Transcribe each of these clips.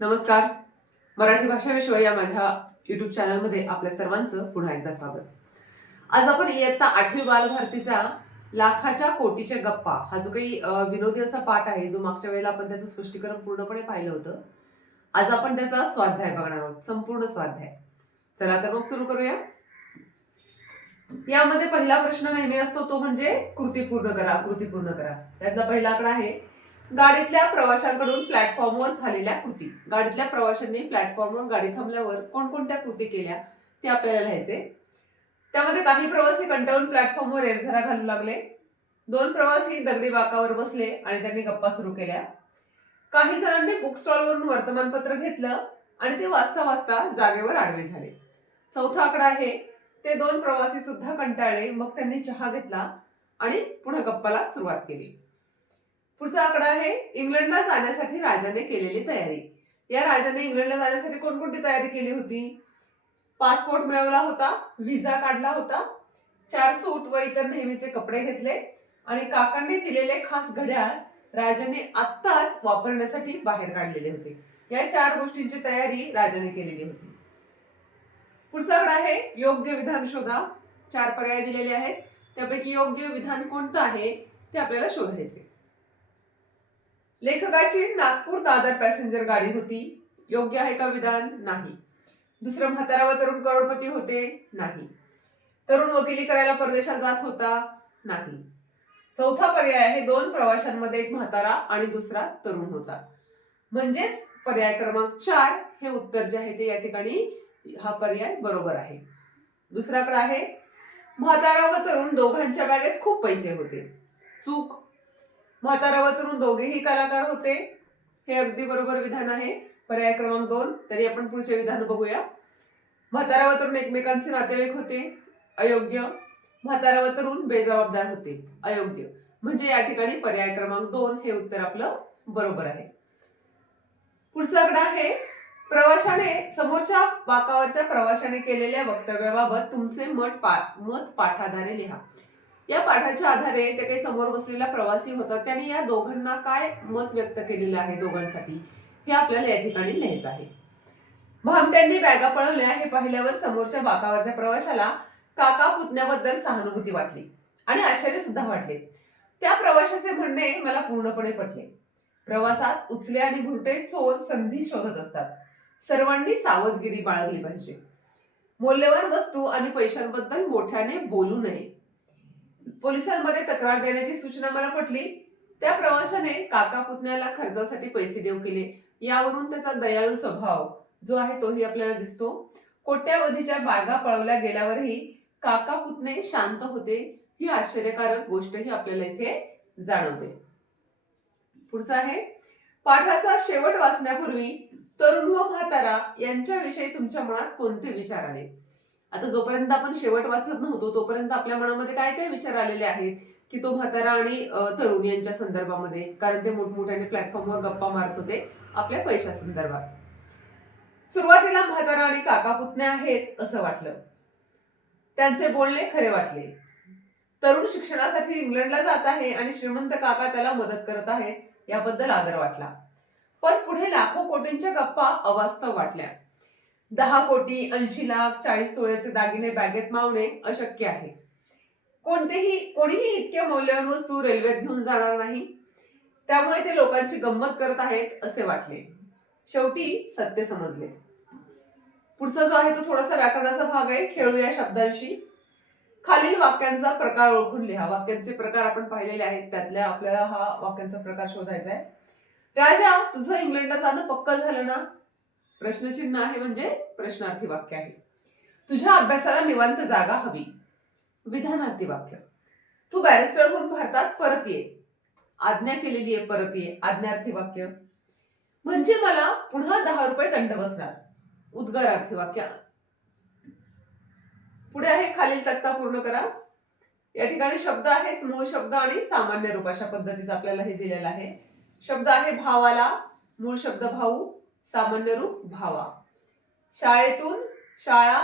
नमस्कार. मराठी भाषा विश्व या माझ्या युट्यूब चॅनलमध्ये आपल्या सर्वांचं पुन्हा एकदा स्वागत. आज आपण इयत्ता 8वी बालभारतीचा लाखाच्या कोटीच्या गप्पा हा जो काही विनोदी असा पाठ आहे, जो मागच्या वेळेला आपण त्याचं स्पष्टीकरण पूर्णपणे पाहिलं होतं. आज आपण त्याचा स्वाध्याय बघणार आहोत, संपूर्ण स्वाध्याय. चला तर मग सुरू करूया. यामध्ये पहिला प्रश्न नेहमी असतो तो म्हणजे कृती पूर्ण करा, कृती पूर्ण करा. त्यातला पहिला आकडा आहे गाडीतल्या प्रवाशांकडून प्लॅटफॉर्मवर झालेल्या कृती. गाडीतल्या प्रवाशांनी प्लॅटफॉर्मवर गाडी थांबल्यावर कोणकोणत्या कृती केल्या ते आपल्याला लिहायचे. त्यामध्ये काही प्रवासी कंटाळून प्लॅटफॉर्मवर एरझरा घालू लागले. 2 प्रवासी दगडी बाकावर बसले आणि त्यांनी गप्पा सुरू केल्या. काही जणांनी बुक स्टॉलवरून वर्तमानपत्र घेतलं आणि ते वाचता वाचता जागेवर आडवे झाले. चौथा आकडा आहे ते 2 प्रवासी सुद्धा कंटाळले, मग त्यांनी चहा घेतला आणि पुन्हा गप्पाला सुरुवात केली. पुढचा आकडा आहे इंग्लंडला जाण्यासाठी राजाने केलेली तयारी. या राजाने इंग्लंडला जाण्यासाठी कोणकोणती तयारी केली होती? पासपोर्ट मिळवला होता, व्हिसा काढला होता, 4 सूट व इतर नेहमीचे कपडे घेतले आणि काकांनी दिलेले खास घड्याळ राजाने आत्ताच वापरण्यासाठी बाहेर काढलेले होते. या 4 गोष्टींची तयारी राजाने केलेली होती. पुढचा आकडा आहे योग्य विधान शोधा. 4 पर्याय दिलेले आहेत, त्यापैकी योग्य विधान कोणतं आहे ते आपल्याला शोधायचे. लेखकाची नागपूर दादर पॅसेंजर गाडी होती. योग्य आहे का विधान? नाही. दुसरं म्हातारा व तरुण करोडपती होते. नाही. तरुण वकिली करायला परदेशात जात होता. नाही. चौथा पर्याय आहे 2 प्रवाशांमध्ये एक म्हातारा आणि दुसरा तरुण होता. म्हणजेच पर्याय क्रमांक 4 हे उत्तर जे आहे ते या ठिकाणी हा पर्याय बरोबर आहे. दुसरा आकडा आहे म्हातारा व तरुण दोघांच्या बॅगेत खूप पैसे होते. चूक. म्हातारा व तरुण दोघेही कलाकार होते. हे अगदी बरोबर विधान आहे, पर्याय क्रमांक 2. तरी आपण पुढचे विधान बघूया. म्हातारा व तरुण एकमेकांचे नातेवाईक होते. अयोग्य. म्हातारा व तरुण बेजबाबदार होते. अयोग्य. म्हणजे या ठिकाणी पर्याय क्रमांक 2 हे उत्तर आपलं बरोबर आहे. पुढचा आकडा आहे प्रवाशाने समोरच्या बाकावरच्या प्रवाशाने केलेल्या वक्तव्याबाबत तुमचे मत पाठाधारे लिहा. या पाठाच्या आधारे ते काही समोर बसलेला प्रवासी होता, त्याने या दोघांना काय मत व्यक्त केलेलं आहे दोघांसाठी हे आपल्याला या ठिकाणी लिहायचं आहे. भामट्यांनी बॅगा पळवल्या हे पाहिल्यावर समोरच्या बाकावरच्या प्रवाशाला काका पुतण्याबद्दल सहानुभूती वाटली आणि आश्चर्य सुद्धा वाटले. त्या प्रवाशाचे म्हणणे मला पूर्णपणे पटले. प्रवासात उचले आणि भुरटे चोर संधी शोधत असतात. सर्वांनी सावधगिरी बाळगली पाहिजे. मौल्यवान वस्तू आणि पैशांबद्दल मोठ्याने बोलू नये. पोलिसांमध्ये तक्रार देण्याची सूचना मला पटली. त्या प्रवाशाने काका पुतण्याला खर्चासाठी पैसे देऊ केले. यावरून त्याचा दयाळू स्वभाव जो आहे तोही आपल्याला दिसतो. कोट्यावधीच्या बॅगा पळवल्या गेल्यावरही काका पुतणे शांत होते. ही आश्चर्यकारक गोष्टही आपल्याला इथे जाणवते. पुढचा आहे पाठाचा शेवट वाचण्यापूर्वी तरुण व म्हातारा यांच्याविषयी तुमच्या मनात कोणते विचार आले? आता जोपर्यंत आपण शेवट वाचत नव्हतो तोपर्यंत आपल्या मनामध्ये काय काय विचार आलेले आहेत की तो म्हातारा आणि तरुण यांच्या संदर्भामध्ये, कारण ते मोठमोठ्याने प्लॅटफॉर्मवर गप्पा मारत होते आपल्या पैशा संदर्भात. सुरुवातीला म्हातारा आणि काका पुतणे आहेत असं वाटलं. त्यांचे बोलणे खरे वाटले. तरुण शिक्षणासाठी इंग्लंडला जात आहे आणि श्रीमंत काका त्याला मदत करत आहेत याबद्दल आदर वाटला. पण पुढे लाखो कोटींच्या गप्पा अवास्तव वाटल्या. 10 कोटी, 80 लाख, 40 तोळ्याचे दागिने बॅगेत मावणे अशक्य आहे. कोणीही इतक्या मौल्यवान वस्तू रेल्वेत घेऊन जाणार नाही. त्यामुळे ते लोकांची गंमत करत आहेत असे वाटले. शेवटी सत्य समजले. पुढचा जो आहे तो थोडासा व्याकरणाचा भाग आहे. खेळूया शब्दांशी. खालील वाक्यांचा प्रकार ओळखून लिहा. वाक्यांचे प्रकार आपण पाहिलेले आहेत, त्यातल्या आपल्याला हा वाक्यांचा प्रकार शोधायचा आहे. राजा, तुझं इंग्लंडला जाणं पक्क झालं ना? प्रश्नचिन्ह आहे म्हणजे प्रश्नार्थी वाक्य आहे. तुझ्या अभ्यासाला निवांत जागा हवी. विधानार्थी वाक्य. तू बॅरिस्टर होऊन भारतात परत ये. आज्ञा केलेली आहे परत ये. आज्ञार्थी वाक्य. म्हणजे मला पुन्हा 10 रुपये दंड बसणार. उद्गारार्थी वाक्य. पुढे आहे खालील तक्ता पूर्ण करा. या ठिकाणी शब्द आहेत मूळ शब्द आणि सामान्य रूप अशा पद्धतीत आपल्याला हे दिलेलं आहे. शब्द आहे भावाला, मूळ शब्द भाऊ, सामान्य रूप भावा. शाळेतून शाळा,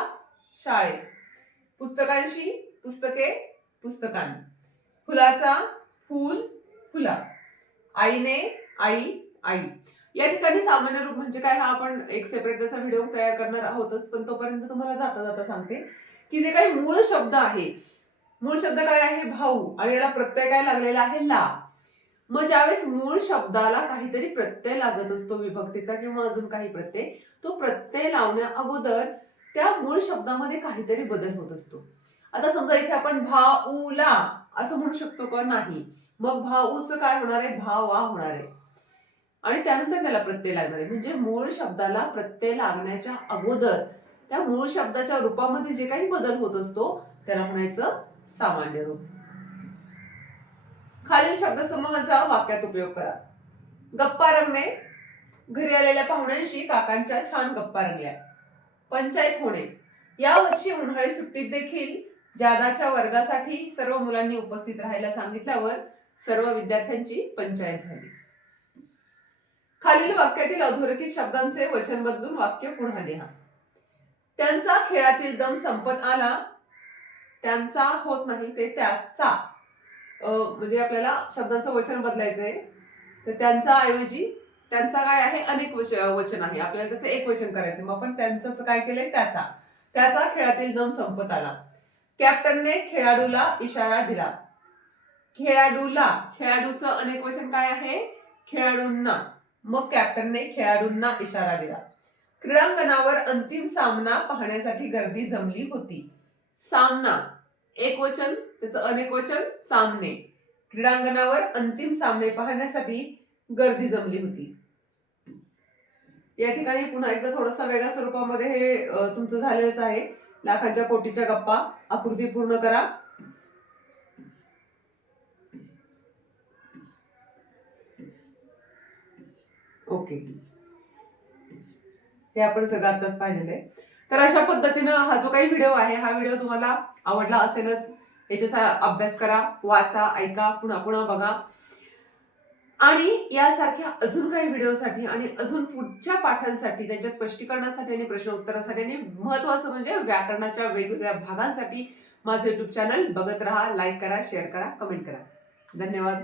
शाळेत. पुस्तकांशी पुस्तके, पुस्तकां. फुलाचा फूल, फुला. आईने आई, आई. या ठिकाणी सामान्य रूप म्हणजे काय हा आपण एक सेपरेट त्याचा व्हिडिओ तयार करणार आहोतच, पण तोपर्यंत तुम्हाला जाता जाता सांगते की जे काही मूळ शब्द आहे, मूळ शब्द काय आहे भाऊ, आणि याला प्रत्यय काय लागलेला आहे ला. मग ज्यावेळेस मूळ शब्दाला काहीतरी प्रत्यय लागत असतो विभक्तीचा किंवा अजून काही प्रत्यय, तो प्रत्यय लावण्या अगोदर त्या मूळ शब्दामध्ये काहीतरी बदल होत असतो. आता समजा इथे आपण भाऊला असं म्हणू शकतो का? नाही. मग भाऊचं काय होणार आहे? भावा होणार आहे, आणि त्यानंतर त्याला प्रत्यय लागणार आहे. म्हणजे मूळ शब्दाला प्रत्यय लागण्याच्या अगोदर त्या मूळ शब्दाच्या रूपामध्ये जे काही बदल होत असतो त्याला म्हणायचं सामान्य रूप. खालील शब्दसमूहाचा वाक्यात उपयोग करा. गप्पा रंगणे, घरी आलेल्या पाहुण्यांशी काकांच्या छान गप्पा रंगल्या. पंचायत होणे, या वर्षी उन्हाळी सुट्टीत देखील जादाच्या वर्गासाठी सर्व मुलांनी उपस्थित राहायला सांगितल्यावर सर्व विद्यार्थ्यांची पंचायत झाली. खालील वाक्यातील अधोरेखित शब्दांचे वचन बदलून वाक्य पुन्हा लिहा. त्यांचा खेळातील दम संपत आला. त्यांचा होत नाही, ते त्याचा. म्हणजे आपल्याला शब्दांचं वचन बदलायचंय, तर त्यांचा ऐवजी त्यांचा काय आहे? अनेक वचन आहे, आपल्याला त्याचं एक वचन करायचं. मग आपण त्यांचं काय केलंय? त्याचा. त्याचा खेळातील दम संपत आला. कॅप्टनने खेळाडूला इशारा दिला. खेळाडूला, खेळाडूचं अनेक वचन काय आहे? खेळाडूंना. मग कॅप्टनने खेळाडूंना इशारा दिला. क्रीडांगणावर अंतिम सामना पाहण्यासाठी गर्दी जमली होती. सामना एक वचन, त्याचं अनेक वचन सामने. क्रीडांगणावर अंतिम सामने पाहण्यासाठी गर्दी जमली होती. या ठिकाणी पुन्हा एकदा थोडंसं वेगळ्या स्वरूपामध्ये हे तुमचं झालेलंच आहे. लाखांच्या कोटीच्या गप्पा. आकृती पूर्ण करा. ओके, हे आपण सगळं आताच पाहिलेलं आहे. तर अशा पद्धतीनं हा जो काही व्हिडिओ आहे, हा व्हिडिओ तुम्हाला आवडला असेलच. याचा अभ्यास करा, वाचा, ऐका, पुन्हा पुन्हा बघा. आणि यासारख्या अजून काही व्हिडिओसाठी आणि अजून पुढच्या पाठांसाठी, त्यांच्या स्पष्टीकरणासाठी आणि प्रश्न उत्तरासाठी आणि महत्वाचं म्हणजे व्याकरणाच्या वेगवेगळ्या भागांसाठी माझं युट्यूब चॅनल बघत राहा. लाईक करा, शेअर करा, कमेंट करा. धन्यवाद.